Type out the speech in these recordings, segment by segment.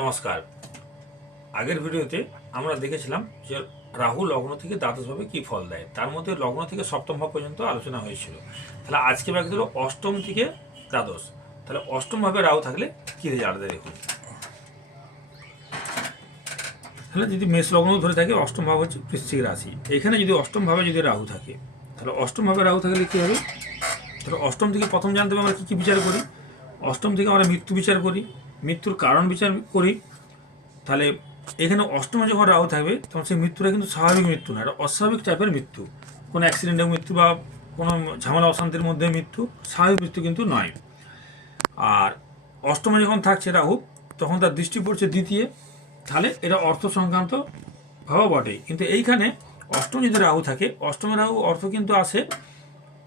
নমস্কার। আগের ভিডিওতে আমরা দেখেছিলাম যে রাহু লগ্ন থেকে দ্বাদশভাবে কি ফল দেয়? তার মধ্যে লগ্ন থেকে সপ্তম ভাব পর্যন্ত আলোচনা হয়েছিল। তাহলে আজকে বাকি দিল অষ্টম থেকে দ্বাদশ। তাহলে অষ্টম ভাবে রাহু থাকলে কী রেজাল্ট দেয় দেখুন। তাহলে যদি মেষ লগ্ন ধরে থাকে, অষ্টম ভাব হচ্ছে বৃশ্চিক রাশি। এখানে যদি অষ্টম ভাবে যদি রাহু থাকে, তাহলে অষ্টম ভাবে রাহু থাকলে কী হবে? তাহলে অষ্টম থেকে প্রথম জানতে হবে আমরা কী কী বিচার করি? অষ্টম থেকে আমরা মৃত্যু বিচার করি। মৃত্যুর কারণ বিচার করি, তাহলে এখানে অষ্টমে যখন রাহু থাকবে, তখন সেই মৃত্যুটা কিন্তু স্বাভাবিক মৃত্যু না, এটা অস্বাভাবিক টাইপের মৃত্যু। কোনো অ্যাক্সিডেন্টের মৃত্যু বা কোনো ঝামেলা, অশান্তির মধ্যে মৃত্যু স্বাভাবিক মৃত্যু কিন্তু নয়। আর অষ্টমে যখন থাকছে রাহু, তখন তার দৃষ্টি পড়ছে দ্বিতীয়, তাহলে এটা অর্থ সংক্রান্ত ভাবা বটে। কিন্তু এইখানে অষ্টম যদি রাহু থাকে, অষ্টমে রাহু অর্থ কিন্তু আসে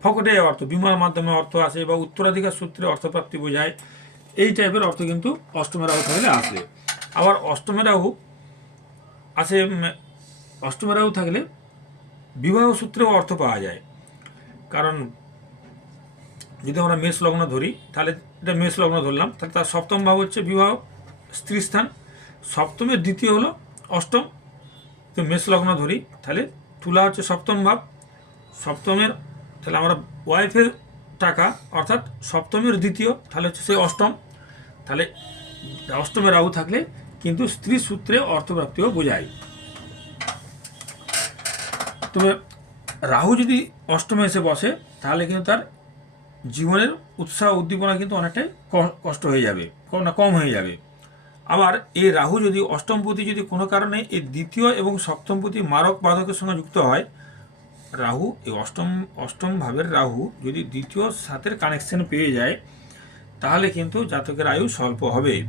ফকটে অর্থ বিমার মাধ্যমে অর্থ আসে বা উত্তরাধিকার সূত্রে অর্থপ্রাপ্তি বোঝায় এই টাইপের অর্থ কিন্তু অষ্টমে রাহু থাকলে আসবে আবার অষ্টমে রাহু আসে উম, অষ্টমে রাহু থাকলে বিবাহ সূত্রেও অর্থ পাওয়া যায়। কারণ যদি আমরা মেষ লগ্ন ধরি তাহলে এটা মেষ লগ্ন ধরলাম তাহলে তার সপ্তম ভাব হচ্ছে বিবাহ স্ত্রী স্থান। সপ্তমের দ্বিতীয় হলো অষ্টম। তো মেষ লগ্ন ধরি তাহলে তুলা হচ্ছে সপ্তম ভাব। সপ্তমের তাহলে আমরা ওয়াইফের টাকা, অর্থাৎ সপ্তমের দ্বিতীয়, তাহলে হচ্ছে সেই অষ্টম। তাহলে অষ্টমে রাহু থাকলে কিন্তু স্ত্রী সূত্রে অর্থপ্রাপ্তিও বোঝায়। তবে রাহু যদি অষ্টমে এসে বসে, তাহলে কিন্তু তার জীবনের উৎসাহ উদ্দীপনা কিন্তু অনেকটাই কষ্ট হয়ে যাবে, কম না কম হয়ে যাবে। আবার এই রাহু যদি অষ্টমপতি যদি কোনো কারণে এই দ্বিতীয় এবং সপ্তমপতি মারক বাধকের সঙ্গে যুক্ত হয় রাহু, এই অষ্টম অষ্টম ভাবের রাহু যদি দ্বিতীয় সাতের কানেকশন পেয়ে যায়, তাহলে কিন্তু জাতকের আয়ু স্বল্প হবে।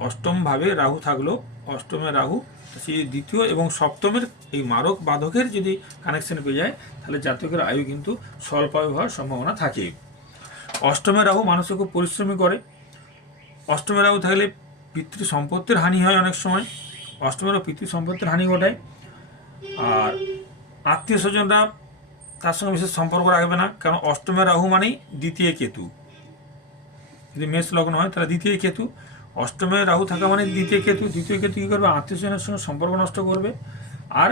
অষ্টম ভাবে রাহু থাকল, অষ্টমে রাহু সেই দ্বিতীয় এবং সপ্তমের এই মারক বাধকের যদি কানেকশন পেয়ে যায়, তাহলে জাতকের আয়ু কিন্তু স্বল্প আয়ু হওয়ার সম্ভাবনা থাকে। অষ্টমে রাহু মানুষকে খুব পরিশ্রমী করে। অষ্টমে রাহু থাকলে পিতৃ সম্পত্তির হানি হয় অনেক সময়। অষ্টমেরও পিতৃ সম্পত্তির হানি ঘটায়। আর আত্মীয় স্বজনরা তার সঙ্গে বিশেষ সম্পর্ক রাখবে না, কারণ অষ্টমে রাহু মানেই দ্বিতীয় কেতু। যদি মেষ লগ্ন হয়, তাহলে দ্বিতীয় কেতু। অষ্টমে রাহু থাকা মানে দ্বিতীয় কেতু। দ্বিতীয় কেতু কী করবে? আত্মীয় স্বজনের সঙ্গে সম্পর্ক নষ্ট করবে। আর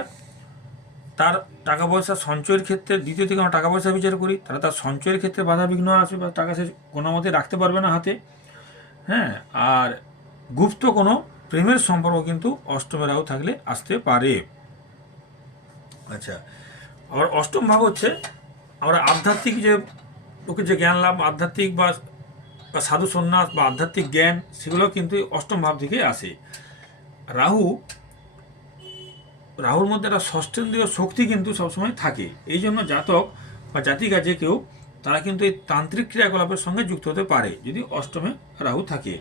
তার টাকা পয়সা সঞ্চয়ের ক্ষেত্রে, দ্বিতীয় থেকে আমরা টাকা পয়সা বিচার করি, তাহলে তার সঞ্চয়ের ক্ষেত্রে বাধা বিঘ্ন আসবে বা টাকা সে কোনো মতে রাখতে পারবে না হাতে। হ্যাঁ আর গুপ্ত কোনো প্রেমের সম্পর্ক কিন্তু অষ্টমে রাহু থাকলে আসতে পারে। আচ্ছা। আবার অষ্টম ভাগ হচ্ছে আমরা আধ্যাত্মিক যে ওকে যে জ্ঞান লাভ, আধ্যাত্মিক বা সাধু সন্ন্যাস বা আধ্যাত্মিক জ্ঞান, সেগুলো কিন্তু অষ্টম ভাব থেকে আসে। রাহু, রাহুর মধ্যে একটা ষষ্ঠেন্দ্রীয় শক্তি কিন্তু সবসময় থাকে। এই জন্য জাতক বা জাতিকা যে কেউ, তারা কিন্তু এই তান্ত্রিক ক্রিয়াকলাপের সঙ্গে যুক্ত হতে পারে, যদি অষ্টমে রাহু থাকে।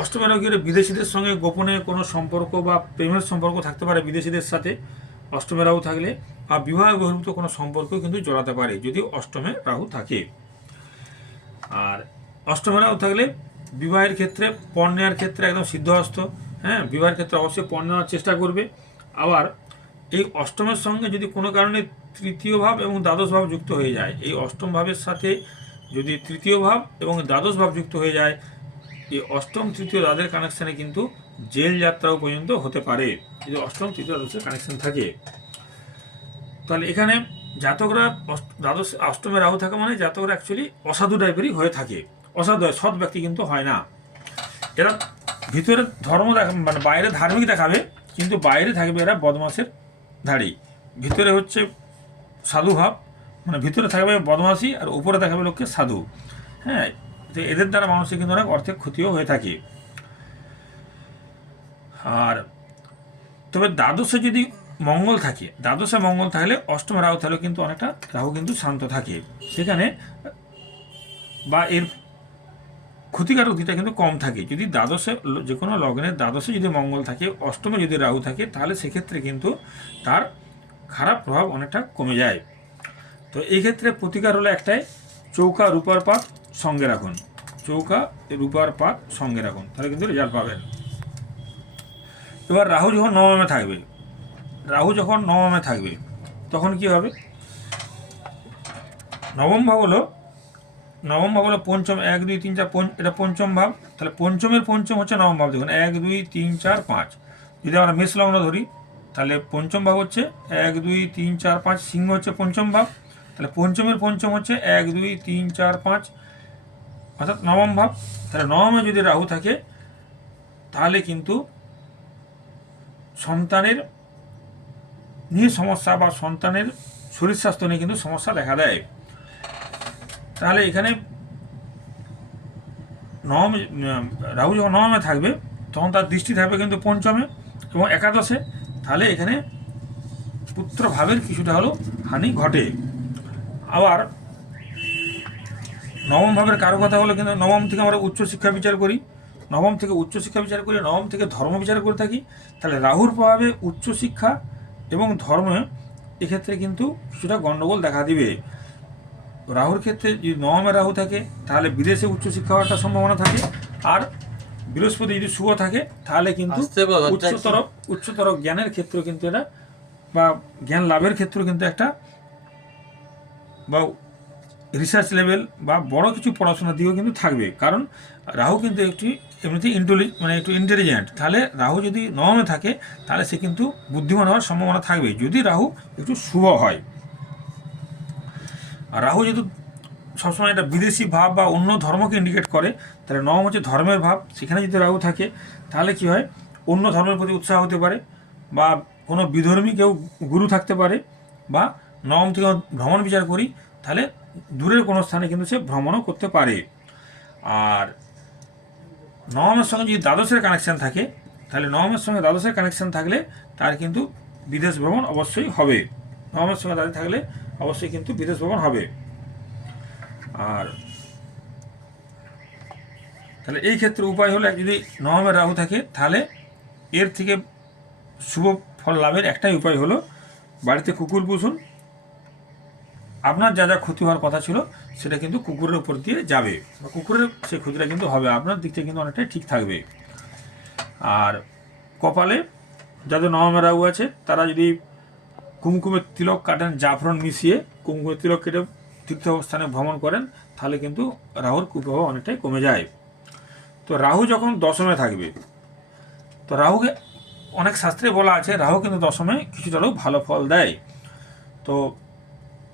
অষ্টমে রাহু বিদেশিদের সঙ্গে গোপনে কোনো সম্পর্ক বা প্রেমের সম্পর্ক থাকতে পারে বিদেশিদের সাথে। অষ্টমে রাহু থাকলে আর বিবাহ বহির্ভূত কোনো সম্পর্ক কিন্তু জড়াতে পারে, যদি অষ্টমে রাহু থাকে। আর অষ্টমে রাহু থাকলে বিবাহের ক্ষেত্রে পণ নেওয়ার ক্ষেত্রে একদম সিদ্ধ সিদ্ধহস্ত হ্যাঁ বিবাহের ক্ষেত্রে অবশ্যই পণ নেওয়ার চেষ্টা করবে। আবার এই অষ্টমের সঙ্গে যদি কোনো কারণে তৃতীয় ভাব এবং দ্বাদশ ভাব যুক্ত হয়ে যায়, এই অষ্টম ভাবের সাথে যদি তৃতীয় ভাব এবং দ্বাদশ ভাব যুক্ত হয়ে যায়, এই অষ্টম, তৃতীয় তাদের কানেকশানে কিন্তু জেল যাত্রাও পর্যন্ত হতে পারে। যদি অষ্টম, তৃতীয় দ্বাদশের কানেকশন থাকে। তাহলে এখানে জাতকরা দ্বাদশ, অষ্টমে রাহু থাকা মানে জাতকরা অ্যাকচুয়ালি অসাধু টাইপেরই হয়ে থাকে। অসাধু সৎ ব্যক্তি কিন্তু হয় না। এরা ভিতরে ধর্ম দেখা মানে বাইরে ধার্মিক দেখাবে, কিন্তু বাইরে থাকবে এরা বদমাসের ধাড়ি ভিতরে হচ্ছে সাধু ভাব মানে ভিতরে থাকবে বদমাসি আর উপরে দেখাবে লোককে সাধু। হ্যাঁ এদের দ্বারা মানুষের কিন্তু অনেক অর্থের ক্ষতিও হয়ে থাকে। আর তবে দ্বাদশে যদি মঙ্গল থাকে, দ্বাদশে মঙ্গল থাকলে অষ্টমে রাহু থাকলেও কিন্তু অনেকটা রাহু কিন্তু শান্ত থাকে। সেখানে বা এর ক্ষতিকারক দিকটা কিন্তু কম থাকে। যদি দ্বাদশে যে কোনো লগ্নের দ্বাদশে যদি মঙ্গল থাকে, অষ্টমে যদি রাহু থাকে, তাহলে সেক্ষেত্রে কিন্তু তার খারাপ প্রভাব অনেকটা কমে যায়। তো এই ক্ষেত্রে প্রতিকার হলো একটাই, চৌকা রূপার পাত সঙ্গে রাখুন। চৌকা রূপার পাত সঙ্গে রাখুন, তাহলে কিন্তু রেজাল্ট পাবেন। এবার রাহু যখন নবমে থাকবে, রাহু যখন নবমে থাকবে, তখন কি হবে? নবম ভাব হলো, নবম ভাব হলো পঞ্চম, এক, দুই, তিন, চার এটা পঞ্চম ভাব, তাহলে পঞ্চমের পঞ্চম হচ্ছে নবম ভাব। দেখুন, এক, দুই, তিন, চার, পাঁচ। যদি আমরা মেষ লগ্ন ধরি, তাহলে পঞ্চম ভাব হচ্ছে এক, দুই, তিন, চার, পাঁচ, সিংহ হচ্ছে পঞ্চম ভাব। তাহলে পঞ্চমের পঞ্চম হচ্ছে এক, দুই, তিন, চার, পাঁচ। অর্থাৎ নবম ভাব। তাহলে নবমে যদি রাহু থাকে, তাহলে কিন্তু সন্তানের নিয়ে সমস্যা বা সন্তানের শরীর স্বাস্থ্য নিয়ে কিন্তু সমস্যা দেখা দেয়। তাহলে এখানে নবম রাহু যখন নবমে থাকবে, তখন তার দৃষ্টি থাকবে কিন্তু পঞ্চমে এবং একাদশে। তাহলে এখানে পুত্র ভাবের কিছুটা হলো হানি ঘটে। আবার নবম ভাবের কারও কথা হলো কিন্তু নবম থেকে আমরা উচ্চশিক্ষা বিচার করি। নবম থেকে উচ্চশিক্ষা বিচার করি নবম থেকে ধর্ম বিচার করে থাকি তাহলে রাহুর প্রভাবে উচ্চশিক্ষা এবং ধর্মে এক্ষেত্রে কিন্তু কিছুটা গণ্ডগোল দেখা দিবে। রাহুর ক্ষেত্রে যদি নবমে রাহু থাকে তাহলে বিদেশে উচ্চশিক্ষা হওয়ার একটা সম্ভাবনা থাকে। আর বৃহস্পতি যদি শুভ থাকে তাহলে কিন্তু উচ্চতর উচ্চতর জ্ঞানের ক্ষেত্রে কিন্তু এটা বা জ্ঞান লাভের ক্ষেত্রে কিন্তু একটা বা রিসার্চ লেভেল বা বড় কিছু পড়াশোনার দিকেও কিন্তু থাকবে। কারণ রাহু কিন্তু একটি এমনিতে ইন্টেলি মানে একটু ইন্টেলিজেন্ট তাহলে রাহু যদি নবমে থাকে, তাহলে সে কিন্তু বুদ্ধিমান হওয়ার সম্ভাবনা থাকবে। যদি রাহু একটু শুভ হয়। রাহু যেহেতু সবসময় একটা বিদেশি ভাব বা অন্য ধর্মকে ইন্ডিকেট করে, তাহলে নবম হচ্ছে ধর্মের ভাব। সেখানে যদি রাহু থাকে, তাহলে কি হয়? অন্য ধর্মের প্রতি উৎসাহ হতে পারে বা কোনো বিধর্মী কেউ গুরু থাকতে পারে বা নবম থেকে ভ্রমণ বিচার করি, তাহলে দূরের কোনো স্থানে কিন্তু সে ভ্রমণও করতে পারে। আর নবমের সঙ্গে যদি দ্বাদশের কানেকশন থাকে, তাহলে নবমের সঙ্গে দ্বাদশের কানেকশন থাকলে তার কিন্তু বিদেশ ভ্রমণ অবশ্যই হবে। নবমের সঙ্গে দাঁড়িয়ে থাকলে অবশ্যই কিন্তু বিদেশ ভ্রমণ হবে। আর তাহলে এই ক্ষেত্রে উপায় হলো যদি নবমের রাহু থাকে, তাহলে এর থেকে শুভ ফল লাভের একটাই উপায় হলো বাড়িতে কুকুর পুষুন আপনার যা যা ক্ষতি হওয়ার কথা ছিল, সেটা কিন্তু কুকুরের উপর দিয়ে যাবে। বা কুকুরের সেই ক্ষতিটা কিন্তু হবে, আপনার দিক থেকে কিন্তু অনেকটাই ঠিক থাকবে। আর কপালে যাদের নবমে রাহু আছে, তারা যদি কুমকুমের তিলক কাটেন, জাফরন মিশিয়ে কুমকুমের তিলক কেটে তীর্থস্থানে ভ্রমণ করেন, তাহলে কিন্তু রাহুর কুপ্রভাব অনেকটাই কমে যায়। তো রাহু যখন দশমে থাকবে, তো রাহুকে অনেক শাস্ত্রে বলা আছে, রাহু কিন্তু দশমে কিছুটা ভালো ফল দেয়। তো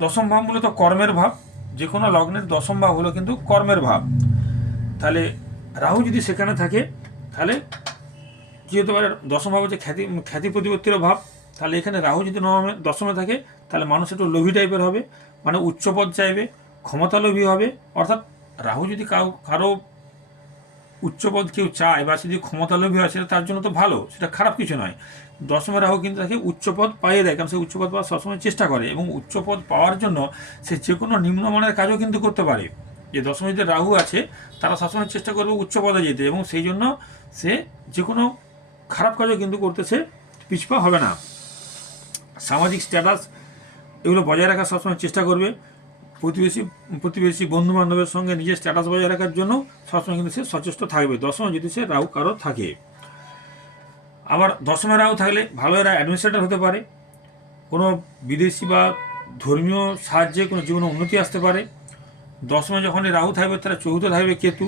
দশম ভাব মূলত কর্মের ভাব। যে কোনো লগ্নের দশম ভাব হলো কিন্তু কর্মের ভাব। তাহলে রাহু যদি সেখানে থাকে তাহলে কি হতে পারে? দশম ভাব হচ্ছে খ্যাতি খ্যাতি প্রতিপত্তির ভাব। তাহলে এখানে রাহু যদি নবমে দশমে থাকে তাহলে মানুষ একটু লোভী টাইপের হবে। মানে উচ্চপদ চাইবে ক্ষমতা লোভী হবে। অর্থাৎ রাহু যদি কাউ কারও উচ্চপদ কেউ চায় বা সে যদি ক্ষমতা লোভী হয় সেটা তার জন্য তো ভালো সেটা খারাপ কিছু নয়। দশমে রাহু কিন্তু তাকে উচ্চপদ পাইয়ে দেয়, কারণ সে উচ্চপদ পাওয়ার সবসময় চেষ্টা করে এবং উচ্চপদ পাওয়ার জন্য সে যে কোনো নিম্নমানের কাজও কিন্তু করতে পারে। যে দশমে যে রাহু আছে, তারা সবসময় চেষ্টা করবে উচ্চ পদে যেতে এবং সেই জন্য সে যে কোনো খারাপ কাজও কিন্তু করতেছে পিছপা হবে না। সামাজিক স্ট্যাটাস এগুলো বজায় রাখার সবসময় চেষ্টা করবে। প্রতিবেশী প্রতিবেশী বন্ধু বান্ধবের সঙ্গে নিজের স্ট্যাটাস বজায় রাখার জন্য সবসময় কিন্তু সে সচেষ্ট থাকবে। দশমে যদি সে রাহু কারও থাকে। আবার দশমে রাহু থাকলে ভালো এরা অ্যাডমিনিস্ট্রেটর হতে পারে। কোনো বিদেশি বা ধর্মীয় সাহায্যে কোনো জীবনে উন্নতি আসতে পারে। দশমে যখন রাহু থাকবে তারা চৌথে থাকবে কেতু।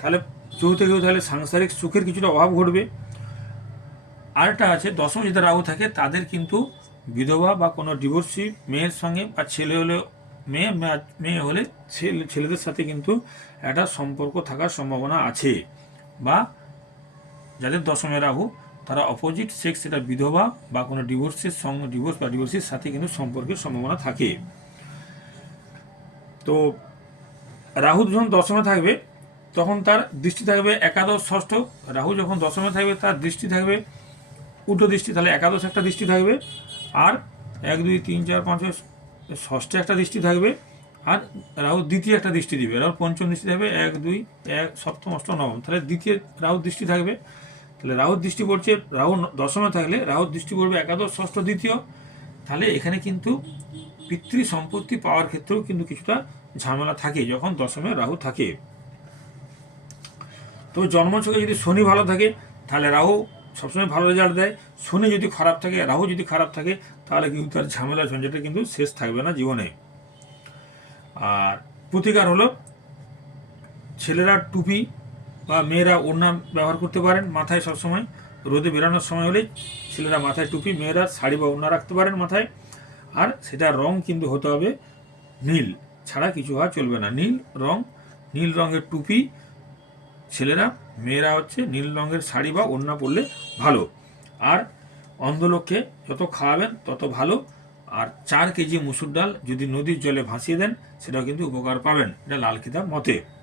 তাহলে চৌথে কেউ তাহলে সাংসারিক সুখের কিছুটা অভাব ঘটবে। আরেকটা আছে, দশম যদি রাহু থাকে, তাদের কিন্তু বিধবা বা কোনো ডিভোর্সি মেয়ের সঙ্গে বা ছেলে হলে, মেয়ে মেয়ে হলে ছেলে, ছেলেদের সাথে কিন্তু একটা সম্পর্ক থাকার সম্ভাবনা আছে। বা যাদের দশমে রাহু তারা অপোজিট সেক্স এটা বিধবা বা কোনো ডিভোর্সের সঙ্গে ডিভোর্স বা ডিভোর্সের সাথে কিন্তু সম্পর্কের সম্ভাবনা থাকে। তো রাহু যখন দশমে থাকবে, তখন তার দৃষ্টি থাকবে একাদশ, ষষ্ঠ। রাহু যখন দশমে থাকবে, তার দৃষ্টি থাকবে উল্টো দৃষ্টি, তাহলে একাদশ একটা দৃষ্টি থাকবে। আর এক, দুই, তিন, চার, পাঁচ ষষ্ঠে একটা দৃষ্টি থাকবে। আর রাহু দ্বিতীয় একটা দৃষ্টি দিবে। রাহু পঞ্চম দৃষ্টি থাকবে এক, দুই, এক, সপ্তম, অষ্টম, নবম। তাহলে দ্বিতীয় রাহুর দৃষ্টি থাকবে। তাহলে রাহুর দৃষ্টি পড়ছে রাহু দশমে থাকলে রাহুর দৃষ্টি পড়বে একাদশ, ষষ্ঠ, দ্বিতীয়। তাহলে এখানে কিন্তু পিতৃ সম্পত্তি পাওয়ার ক্ষেত্রেও কিন্তু কিছুটা ঝামেলা থাকে যখন দশমে রাহু থাকে। তো জন্মছকে যদি শনি ভালো থাকে, তাহলে রাহু সবসময় ভালো রেজাল্ট দেয়। শনি যদি খারাপ থাকে, রাহু যদি খারাপ থাকে, তাহলে কিন্তু তার ঝামেলা, ঝঞ্ঝাটা কিন্তু শেষ থাকবে না জীবনে। আর প্রতিকার হলো ছেলেরা টুপি বা মেয়েরা ওড়না ব্যবহার করতে পারেন মাথায় সবসময়। রোদে বেরানোর সময় হলে ছেলেরা মাথায় টুপি, মেয়েরা শাড়ি বা ওড়না রাখতে পারেন মাথায়। আর সেটার রং কিন্তু হতে হবে নীল, ছাড়া কিছু হওয়া চলবে না। নীল রং, নীল রঙের টুপি ছেলেরা, মেয়েরা হচ্ছে নীল রঙের শাড়ি বা ওড়না পরলে ভালো। আর অন্ধলোককে যত খাওয়াবেন তত ভালো। আর চার কেজি মুসুর ডাল যদি নদীর জলে ভাসিয়ে দেন, সেটাও কিন্তু উপকার পাবেন। এটা লাল কিতাব মতে।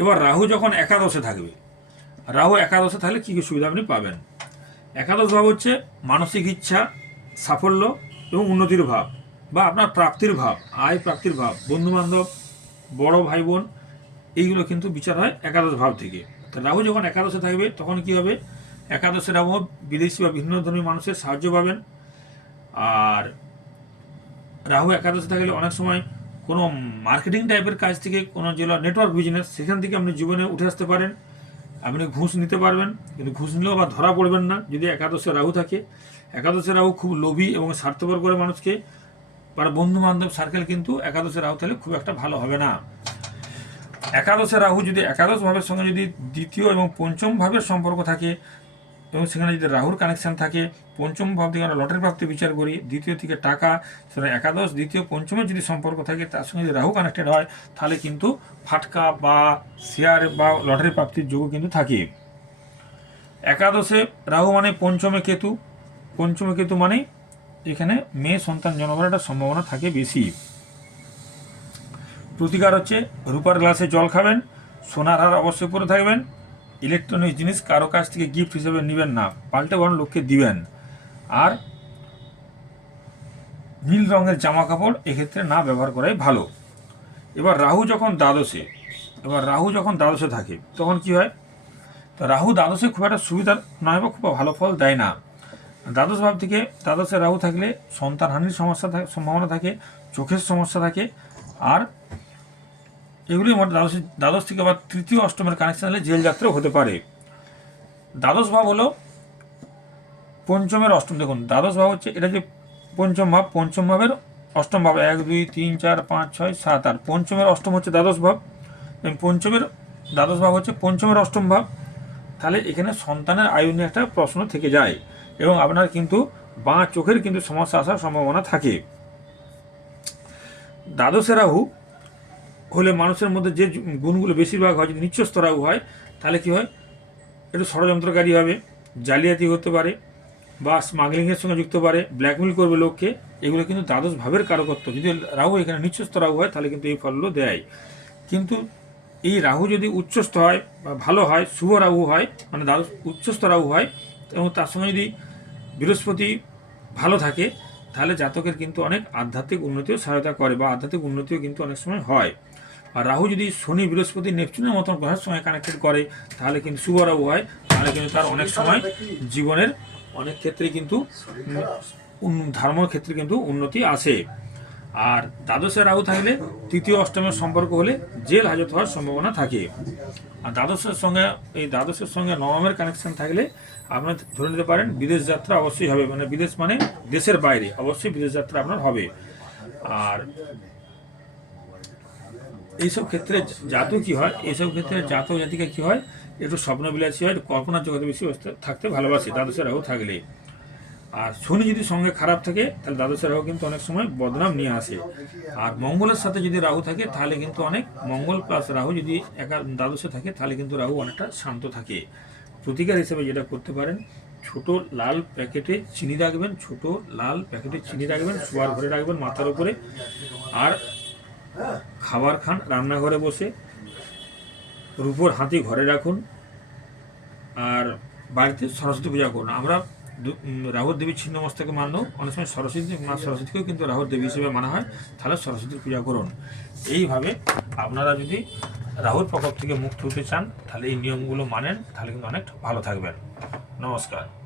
এবার রাহু যখন একাদশে থাকবে, রাহু একাদশে থাকলে কী কী সুবিধা আপনি পাবেন? একাদশ ভাব হচ্ছে মানসিক ইচ্ছা, সাফল্য এবং উন্নতির ভাব বা আপনার প্রাপ্তির ভাব, আয় প্রাপ্তির ভাব বন্ধু বান্ধব বড় ভাই বোন এইগুলো কিন্তু বিচার হয় একাদশ ভাব থেকে। তো রাহু যখন একাদশে থাকবে, তখন কি হবে? একাদশের রাহু বিদেশি বা ভিন্ন ধর্মী মানুষের সাহায্য পাবেন। আর রাহু একাদশে থাকলে অনেক সময় কোনো মার্কেটিং টাইপের কাজ থেকে কোনো যেগুলো নেটওয়ার্ক বিজনেস সেখান থেকে আপনি জীবনে উঠে আসতে পারেন। আপনি ঘুষ নিতে পারবেন, কিন্তু ঘুষ নিলেও বা ধরা পড়বেন না। যদি একাদশে রাহু থাকে, একাদশে রাহু খুব লোভী এবং স্বার্থপর করে মানুষকে আর বন্ধু বান্ধব সার্কেল কিন্তু একাদশে রাহু থাকলে খুব একটা ভালো হবে না। একাদশে রাহু যদি, একাদশ ভাবের সঙ্গে যদি দ্বিতীয় এবং পঞ্চম ভাবের সম্পর্ক থাকে এবং সেখানে যদি রাহুর কানেকশান থাকে, পঞ্চম ভাব থেকে আমরা লটারি প্রাপ্তি বিচার করি, দ্বিতীয় থেকে টাকা সেখানে একাদশ, দ্বিতীয়, পঞ্চমের যদি সম্পর্ক থাকে, তার সঙ্গে যদি রাহু কানেক্টেড হয়, তাহলে কিন্তু ফাটকা বা শেয়ার বা লটারি প্রাপ্তির যোগও কিন্তু থাকে। একাদশে রাহু মানে পঞ্চমে কেতু। পঞ্চমে কেতু মানে এখানে মেয়ে সন্তান জন্মাবার একটা সম্ভাবনা থাকে বেশি। প্রতিকার হচ্ছে, রূপার গ্লাসে জল খাবেন, সোনার হার অবশ্যই পরে থাকবেন ইলেকট্রনিক জিনিস কারও কাছ থেকে গিফট হিসেবে নেবেন না, পাল্টে বরং লোককে দিবেন। আর নীল রঙের জামা কাপড় এক্ষেত্রে না ব্যবহার করাই ভালো। এবার রাহু যখন দ্বাদশে, এবার রাহু যখন দ্বাদশে থাকে, তখন কি হয়? তো রাহু দ্বাদশে খুব একটা সুবিধা নয় বা খুব ভালো ফল দেয় না। দ্বাদশ ভাব থেকে দ্বাদশে রাহু থাকলে সন্তানহানির সমস্যা সম্ভাবনা থাকে, চোখের সমস্যা থাকে, আর এগুলি মোট দ্বাদশ দ্বাদশ থেকে আবার তৃতীয় অষ্টমের কানেকশন হলে জেল যাত্রাও হতে পারে। দ্বাদশ ভাব হলো পঞ্চমের অষ্টম। দেখুন, দ্বাদশ ভাব হচ্ছে, এটা যে পঞ্চম ভাব, পঞ্চম ভাবের অষ্টম ভাব, এক, দুই, তিন, চার, পাঁচ, ছয়, সাত, আট। পঞ্চমের অষ্টম হচ্ছে দ্বাদশ ভাব পঞ্চমের, দ্বাদশ ভাব হচ্ছে পঞ্চমের অষ্টম ভাব। তাহলে এখানে সন্তানের আয়ু নিয়ে একটা প্রশ্ন থেকে যায় এবং আপনার কিন্তু বাঁ চোখের কিন্তু সমস্যা আসার সম্ভাবনা থাকে। দ্বাদশে রাহু হলে মানুষের মধ্যে যে গুণগুলো বেশিরভাগ হয়, যদি নিচ্চস্ত রাহু হয়, তাহলে কি হয়? একটু ষড়যন্ত্রকারী হবে জালিয়াতি হতে পারে বা স্মাগলিংয়ের সঙ্গে যুক্ত পারে ব্ল্যাকমেল করবে লোককে, এগুলো কিন্তু দ্বাদশ ভাবের কারকত্ব। যদি রাহু এখানে নিচ্চস্ত রাহু হয়, তাহলে কিন্তু এই ফলগুলো দেয়। কিন্তু এই রাহু যদি উচ্চস্থ হয় বা ভালো হয়, শুভ রাহু হয় মানে দ্বাদশ উচ্চস্থ রাহু হয়, এবং তার সঙ্গে যদি বৃহস্পতি ভালো থাকে, তাহলে জাতকের কিন্তু অনেক আধ্যাত্মিক উন্নতিও সহায়তা করে বা আধ্যাত্মিক উন্নতিও কিন্তু অনেক সময় হয়। আর রাহু যদি শনি, বৃহস্পতি, নেপচুনের মতন গ্রহের সঙ্গে কানেক্টেড করে, তাহলে কিন্তু শুভ রাহু হয়। তাহলে কিন্তু তার অনেক সময় জীবনের অনেক ক্ষেত্রে কিন্তু ধর্মের ক্ষেত্রে কিন্তু উন্নতি আসে। আর দ্বাদশে রাহু থাকলে তৃতীয় অষ্টমের সম্পর্ক হলে জেল হাজত হওয়ার সম্ভাবনা থাকে। আর দ্বাদশের সঙ্গে, এই দ্বাদশের সঙ্গে নবমের কানেকশন থাকলে আপনার ধরে নিতে পারেন বিদেশ যাত্রা অবশ্যই হবে। মানে বিদেশ মানে দেশের বাইরে, অবশ্যই বিদেশ যাত্রা আপনার হবে। আর এইসব ক্ষেত্রে জাতক কি হয়? এইসব ক্ষেত্রে জাতক জাতিকা কি হয়? একটু স্বপ্নবিলাসী হয়, একটু কল্পনার জগতে বেশি থাকতে ভালোবাসে দ্বাদশের রাহু থাকলে। আর শনি যদি সঙ্গে খারাপ থাকে, তাহলে দ্বাদশের রাহু কিন্তু অনেক সময় বদনাম নিয়ে আসে। আর মঙ্গলের সাথে যদি রাহু থাকে, তাহলে কিন্তু অনেক মঙ্গল প্লাস রাহু যদি একা দ্বাদশে থাকে, তাহলে কিন্তু রাহু অনেকটা শান্ত থাকে। প্রতিকার হিসেবে যেটা করতে পারেন, ছোট লাল প্যাকেটে চিনি রাখবেন, ছোট লাল প্যাকেটে চিনি রাখবেন, শোয়ার ঘরে রাখবেন মাথার উপরে। আর খাবার খান রান্নাঘরে বসে রূপোর হাতি ঘরে রাখুন আর বাড়িতে সরস্বতী পূজা করুন। আমরা দু- উম, রাহুর দেবীর ছিন্ন মস্তকে মানলেও অনেক সময় সরস্বতী মা সরস্বতীকেও কিন্তু রাহুর দেবী হিসেবে মানা হয় তাহলে সরস্বতীর পূজা করুন। এইভাবে আপনারা যদি রাহুর প্রকোপ থেকে মুক্ত হতে চান তাহলে এই নিয়মগুলো মানেন তাহলে কিন্তু অনেক ভালো থাকবেন। নমস্কার।